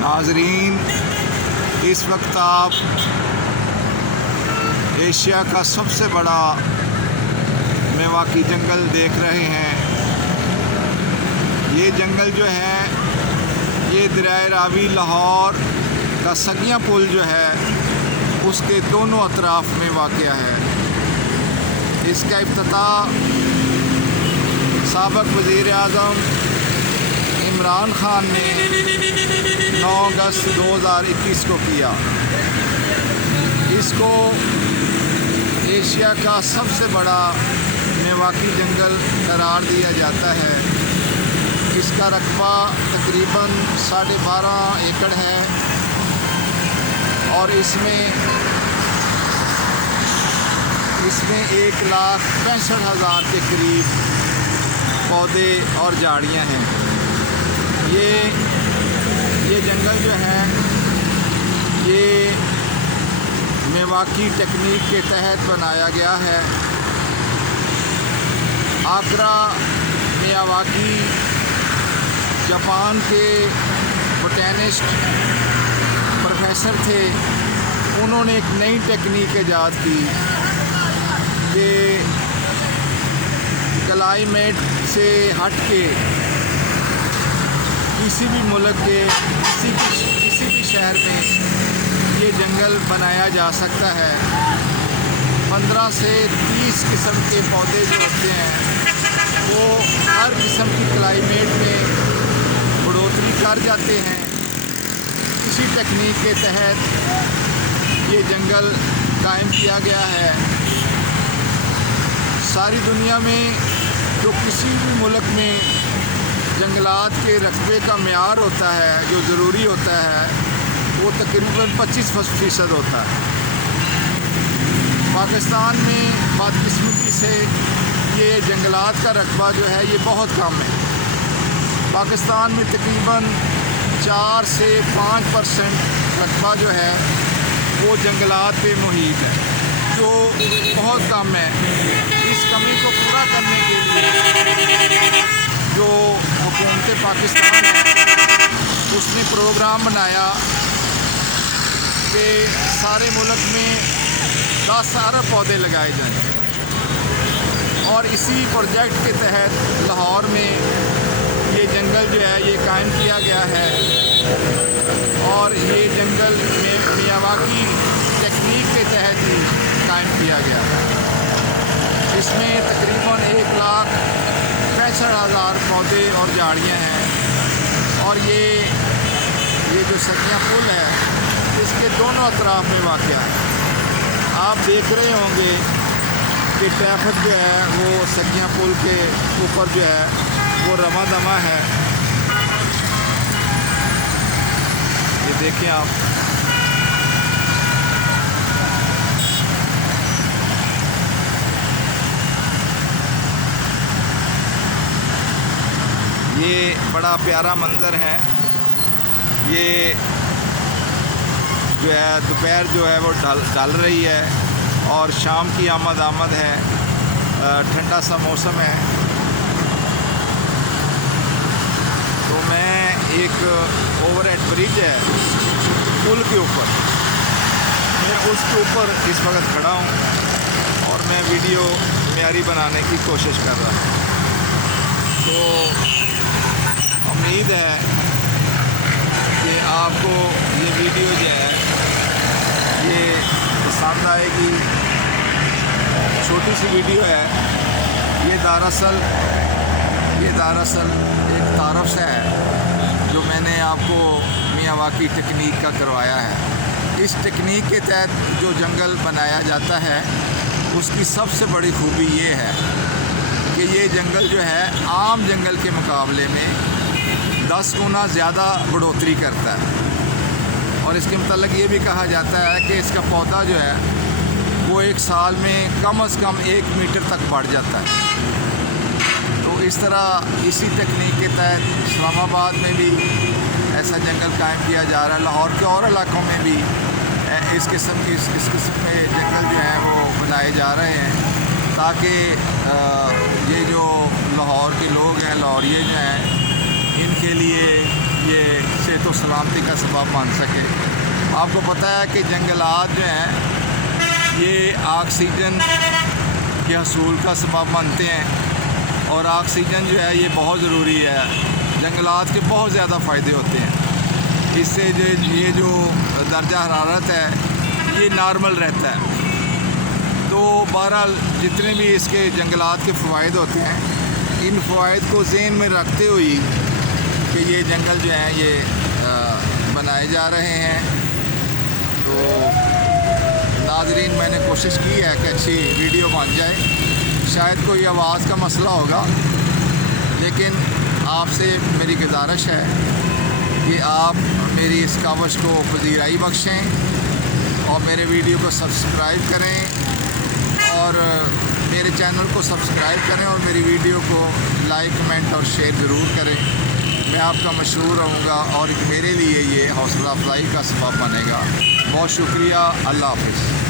नाजरीन, इस वक्त आप एशिया का सबसे बड़ा मेवाकी जंगल देख रहे हैं। ये जंगल जो है ये दरिया रावी लाहौर का सगिया पुल जो है उसके दोनों अतराफ़ में वाक़या है। इसका इफ्तिताह साबिक़ वज़ीर-ए-आज़म इमरान ख़ान ने 9 अगस्त 2021 को किया। इसको एशिया का सबसे बड़ा मेवाकी जंगल करार दिया जाता है। इसका रकबा तकरीबन 12.5 एकड़ है और इसमें 1,65,000 के करीब पौधे और झाड़ियाँ हैं। ये जंगल जो है ये मेवाकी टेक्निक के तहत बनाया गया है। आकरा मियावाकी जापान के बोटेनिस्ट प्रोफेसर थे। उन्होंने एक नई टेक्निक ईजाद की कि क्लाइमेट से हट के किसी भी मुल्क के किसी भी शहर में ये जंगल बनाया जा सकता है। 15 से 30 किस्म के पौधे जो होते हैं वो हर किस्म की क्लाइमेट में बढ़ोतरी कर जाते हैं। इसी टेक्निक के तहत ये जंगल कायम किया गया है। सारी दुनिया में जो किसी भी मुल्क में जंगलात के रकबे का मेयार होता है, जो ज़रूरी होता है, वो तकरीबन 25% होता है। पाकिस्तान में बदकिस्मती से ये जंगलात का रकबा जो है ये बहुत कम है। पाकिस्तान में तकरीबन 4 से 5% रकबा जो है वो जंगलात पे मुहित है, जो बहुत कम है। इस कमी को पूरा करने के लिए जो हुकूमत पाकिस्तान है उसने प्रोग्राम बनाया कि सारे मुल्क में 10 अरब पौधे लगाए जाएं और इसी प्रोजेक्ट के तहत लाहौर में ये जंगल जो है ये कायम किया गया है। और ये जंगल में मियावाकी टेक्निक के तहत ही कायम किया गया है। इसमें तकरीबन 1,65,000 पौधे और झाड़ियाँ हैं और ये जो सगिया पुल है इसके दोनों अतराफ़ में वाक़या है। आप देख रहे होंगे कि ट्रैफिक जो है वो सगिया पुल के ऊपर जो है वो रमा दमा है। ये देखें आप। ये बड़ा प्यारा मंज़र है। ये जो है दोपहर जो है वो ढल रही है और शाम की आमद है। ठंडा सा मौसम है। तो मैं एक ओवरहेड ब्रिज है पुल के ऊपर, मैं उसके ऊपर इस वक्त खड़ा हूँ और मैं वीडियो म्यारी बनाने की कोशिश कर रहा हूँ। तो उम्मीद है कि आपको ये वीडियो जो है ये पसंद आएगी। छोटी सी वीडियो है। ये दरअसल एक तारफ़ है जो मैंने आपको मियावाकी टेक्निक का करवाया है। इस टेक्निक के तहत जो जंगल बनाया जाता है उसकी सबसे बड़ी खूबी ये है कि ये जंगल जो है आम जंगल के मुकाबले में 10 गुना ज़्यादा बढ़ोतरी करता है। और इसके मतलब ये भी कहा जाता है कि इसका पौधा जो है वो 1 साल में कम से कम 1 मीटर तक बढ़ जाता है। तो इस तरह इसी टेक्निक के तहत इस्लामाबाद में भी ऐसा जंगल कायम किया जा रहा है। लाहौर के और इलाकों में भी इस किस्म के जंगल जो हैं वो बनाए जा रहे हैं ताकि ये जो लाहौर के लोग हैं, लाहौरिये जो हैं, इनके लिए ये तो सलामती का सबब बन सके। आपको पता है कि जंगलात जो हैं ये ऑक्सीजन के हसूल का सबब बनते हैं और ऑक्सीजन जो है ये बहुत ज़रूरी है। जंगलात के बहुत ज़्यादा फ़ायदे होते हैं। इससे ये जो दर्जा हरारत है ये नॉर्मल रहता है। तो बहरहाल जितने भी इसके जंगलात के फ़वाइद होते हैं, इन फ़वाइद को ज़हन में रखते हुए कि ये जंगल जो हैं ये बनाए जा रहे हैं। तो नाज़रीन, मैंने कोशिश की है कि अच्छी वीडियो बन जाए। शायद कोई आवाज़ का मसला होगा, लेकिन आपसे मेरी गुजारिश है कि आप मेरी इस कावश को पजीराई बख्शें और मेरे वीडियो को सब्सक्राइब करें और मेरे चैनल को सब्सक्राइब करें और मेरी वीडियो को लाइक, कमेंट और शेयर ज़रूर करें। मैं आपका मशहूर रहूँगा और मेरे लिए ये हौसला अफजाई का सबब बनेगा। बहुत शुक्रिया। अल्लाह हाफ़िज़।